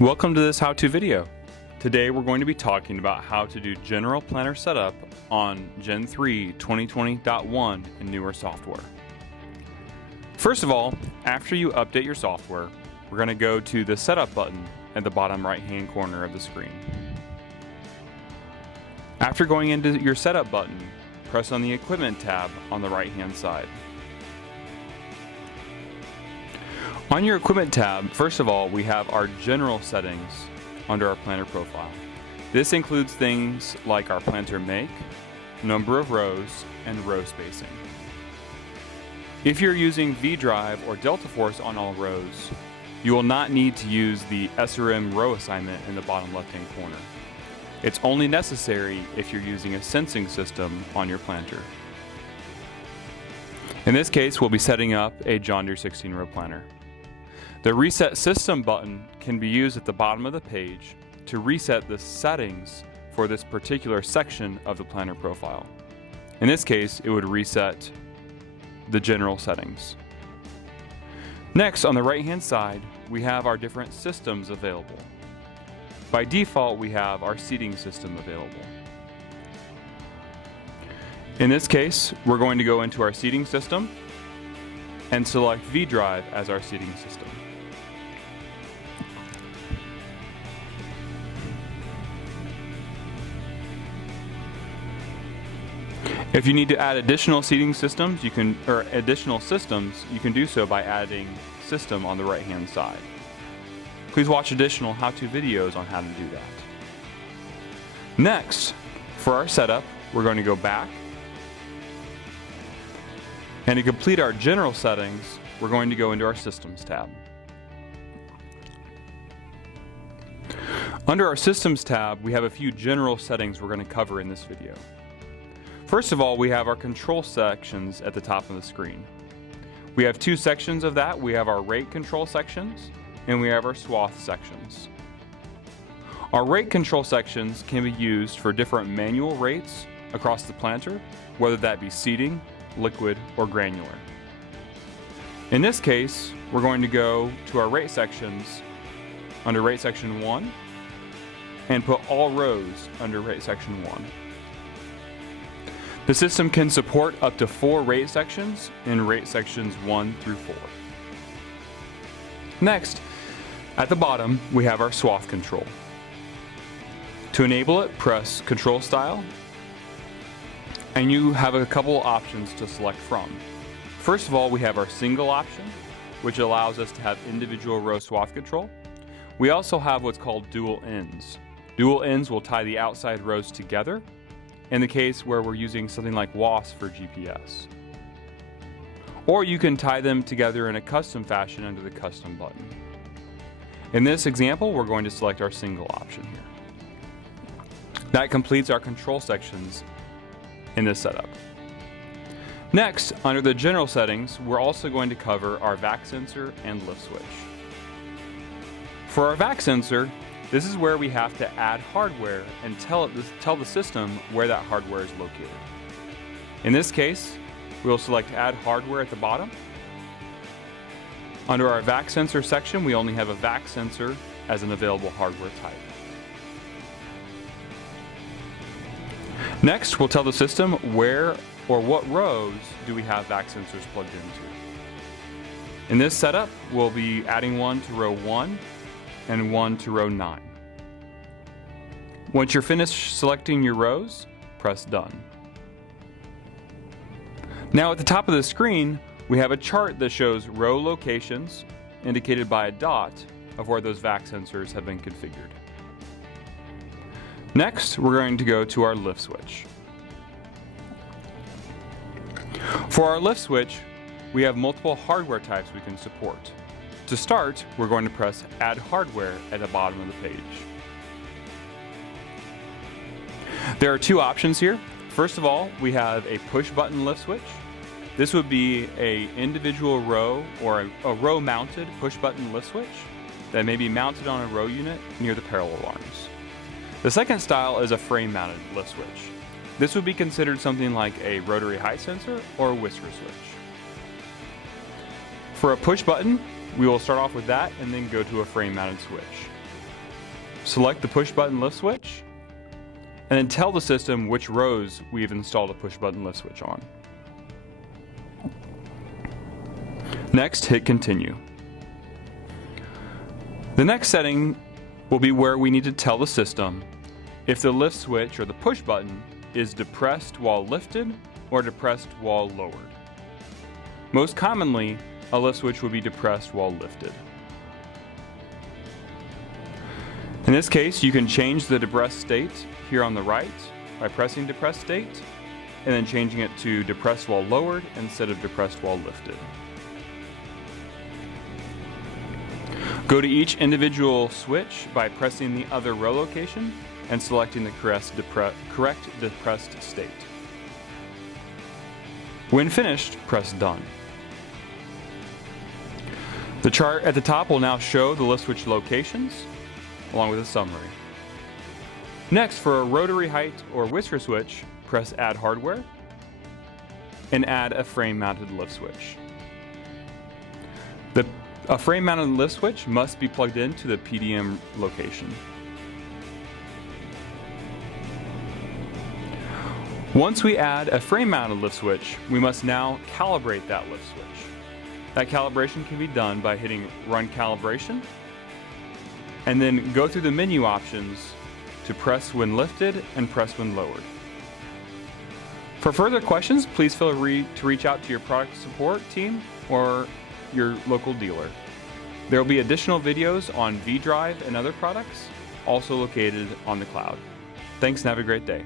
Welcome to this how-to video. Today we're going to be talking about how to do general planner setup on Gen 3 2020.1 and newer software. First of all, after you update your software, we're going to go to the setup button at the bottom right hand corner of the screen. After going into your setup button, press on the equipment tab on the right hand side. On your equipment tab, first of all, we have our general settings under our planner profile. This includes things like our planter make, number of rows, and row spacing. If you're using V-Drive or Delta Force on all rows, you will not need to use the SRM row assignment in the bottom left-hand corner. It's only necessary if you're using a sensing system on your planter. In this case, we'll be setting up a John Deere 16-row planter. The Reset System button can be used at the bottom of the page to reset the settings for this particular section of the planner profile. In this case, it would reset the general settings. Next, on the right-hand side, we have our different systems available. By default, we have our seating system available. In this case, we're going to go into our seating system and select V-Drive as our seating system. If you need to add additional seating systems, you can do so by adding system on the right hand side. Please watch additional how-to videos on how to do that. Next, for our setup, we're going to go back. And to complete our general settings, we're going to go into our Systems tab. Under our Systems tab, we have a few general settings we're going to cover in this video. First of all, we have our control sections at the top of the screen. We have two sections of that. We have our rate control sections and we have our swath sections. Our rate control sections can be used for different manual rates across the planter, whether that be seeding, liquid, or granular. In this case, we're going to go to our rate sections under rate section 1 and put all rows under rate section 1. The system can support up to 4 rate sections in rate sections 1 through 4. Next, at the bottom, we have our swath control. To enable it, press Control Style, and you have a couple options to select from. First of all, we have our single option, which allows us to have individual row swath control. We also have what's called dual ends. Dual ends will tie the outside rows together in the case where we're using something like WASP for GPS. Or you can tie them together in a custom fashion under the custom button. In this example, we're going to select our single option here. That completes our control sections in this setup. Next, under the general settings, we're also going to cover our vac sensor and lift switch. For our vac sensor, this is where we have to add hardware and tell the system where that hardware is located. In this case, we'll select Add Hardware at the bottom. Under our vac sensor section, we only have a vac sensor as an available hardware type. Next, we'll tell the system where or what rows do we have vac sensors plugged into. In this setup, we'll be adding one to row 1 and one to row 9. Once you're finished selecting your rows, press Done. Now at the top of the screen, we have a chart that shows row locations indicated by a dot of where those vac sensors have been configured. Next, we're going to go to our lift switch. For our lift switch, we have multiple hardware types we can support. To start, we're going to press Add Hardware at the bottom of the page. There are two options here. First of all, we have a push button lift switch. This would be an individual row or a row mounted push button lift switch that may be mounted on a row unit near the parallel arms. The second style is a frame mounted lift switch. This would be considered something like a rotary height sensor or a whisker switch. For a push button, we will start off with that and then go to a frame mounted switch. select the push button lift switch, and then tell the system which rows we've installed a push button lift switch on. Next, hit continue. The next setting will be where we need to tell the system if the lift switch or the push button is depressed while lifted or depressed while lowered. Most commonly, a lift switch will be depressed while lifted. In this case, you can change the depressed state here on the right by pressing depressed state and then changing it to depressed while lowered instead of depressed while lifted. Go to each individual switch by pressing the other row location and selecting the correct depressed state. When finished, press Done. The chart at the top will now show the lift switch locations along with a summary. Next, for a rotary height or whisker switch, press Add Hardware and add a frame-mounted lift switch. A frame-mounted lift switch must be plugged into the PDM location. Once we add a frame-mounted lift switch, we must now calibrate that lift switch. That calibration can be done by hitting Run Calibration, and then go through the menu options to press when lifted and press when lowered. For further questions, please feel free to reach out to your product support team or your local dealer. There will be additional videos on vDrive and other products, also located on the cloud. Thanks and have a great day.